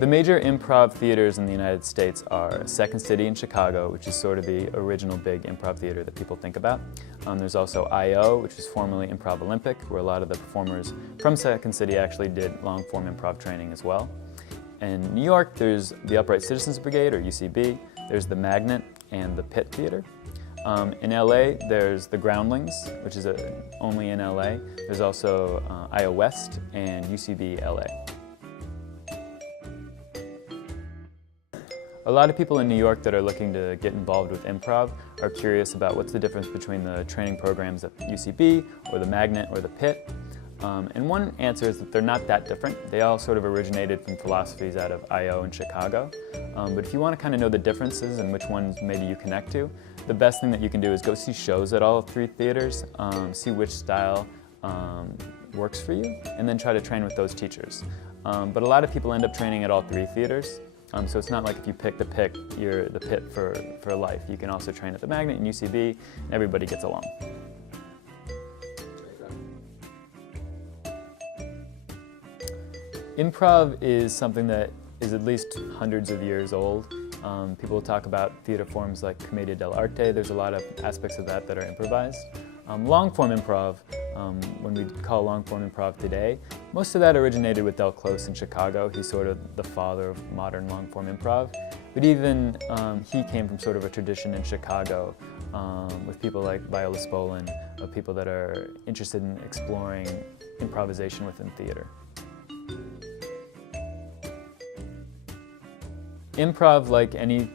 The major improv theaters in the United States are Second City in Chicago, which is sort of the original big improv theater that people think about. There's also I.O., which was formerly Improv Olympic, where a lot of the performers from Second City actually did long-form improv training as well. In New York, there's the Upright Citizens Brigade, or UCB. There's the Magnet and the Pit Theater. In LA, there's the Groundlings, which is only in LA. There's also I.O. West and UCB LA. A lot of people in New York that are looking to get involved with improv are curious about what's the difference between the training programs at UCB or the Magnet or the Pit. And one answer is that they're not that different. They all sort of originated from philosophies out of I.O. in Chicago. But if you want to kind of know the differences and which ones maybe you connect to, the best thing that you can do is go see shows at all three theaters, see which style works for you, and then try to train with those teachers. But a lot of people end up training at all three theaters. So it's not like if you pick the Pit, you're the Pit for life. You can also train at the Magnet and UCB, and everybody gets along. Improv is something that is at least hundreds of years old. People talk about theater forms like commedia dell'arte. There's a lot of aspects of that are improvised. Long-form improv, when we call long-form improv today, most of that originated with Del Close in Chicago. He's sort of the father of modern long-form improv. But even he came from sort of a tradition in Chicago with people like Viola Spolin, of people that are interested in exploring improvisation within theater. Improv, like any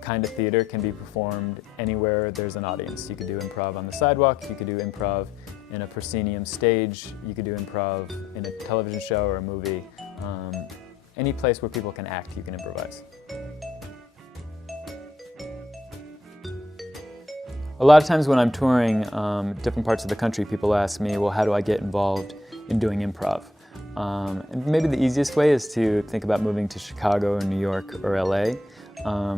kind of theater, can be performed anywhere there's an audience. You could do improv on the sidewalk, you could do improv in a proscenium stage, you could do improv in a television show or a movie. Any place where people can act, you can improvise. A lot of times when I'm touring different parts of the country, people ask me, well, how do I get involved in doing improv? And maybe the easiest way is to think about moving to Chicago or New York or LA.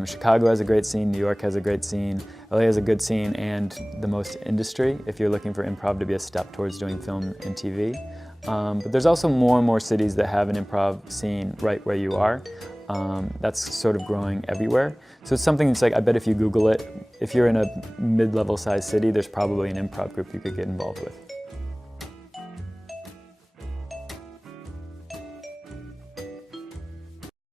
Chicago has a great scene, New York has a great scene, LA has a good scene and the most industry if you're looking for improv to be a step towards doing film and TV. But there's also more and more cities that have an improv scene right where you are. That's sort of growing everywhere. So it's something that's like, I bet if you Google it, if you're in a mid-level sized city, there's probably an improv group you could get involved with.